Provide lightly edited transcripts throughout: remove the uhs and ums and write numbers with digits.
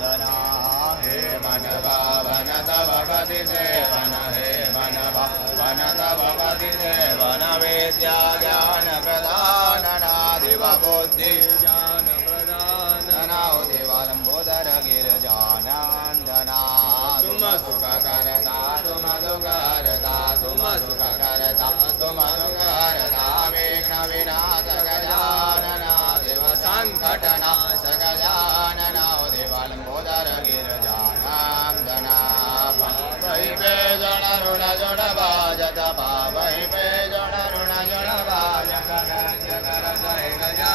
धना हे मनवा वन तव पति सेवन हे मनवा वन तव पति सेवन विद्या ज्ञान प्रदाननादिव बुद्धि ज्ञान प्रदानना देवालंबोदर गिरजानंदना तुम सुख करता तुम दुख हरता तुम सुख करता तुम दुख हरता विघ्न विनाश गजानना देव संकटना गजानना देवालंबोदर गिरजानंदना वही पे जन ऋण जन बाजत वही पे जन ऋण जन बाजत गजानना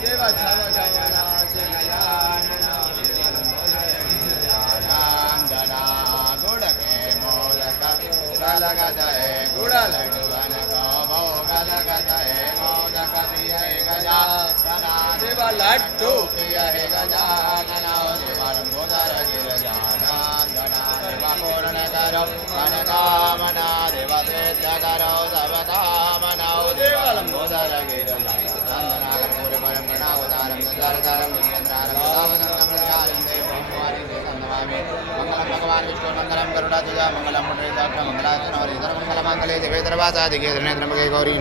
देव छव छव नाच गजानना देवालंबोदर गुड़ के मोदक गलगत है गुड़ लड्डू बन गो गलगत है मोदक प्रिय गजानना देव लड्डू प्रिय गजानना देवालंबोदर गिरजानंदना देव पूर्ण करो मनोकामना देव सिद्ध करो सब कामना देवालंबोदर गिरजानंदना कर्पूर परम गणावतारम गंगाधरम नियंत्रारम दावदं प्रचारं देवं नमामि मंगलम भगवान विष्णु मंगलम गरुड़ध्वज मंगलम पुंडरीकाक्ष मंगलाचरण हरिधर मंगलमांगल्ये दिव्ये सर्वासाधिके त्रिनेत्रम्बके गौरी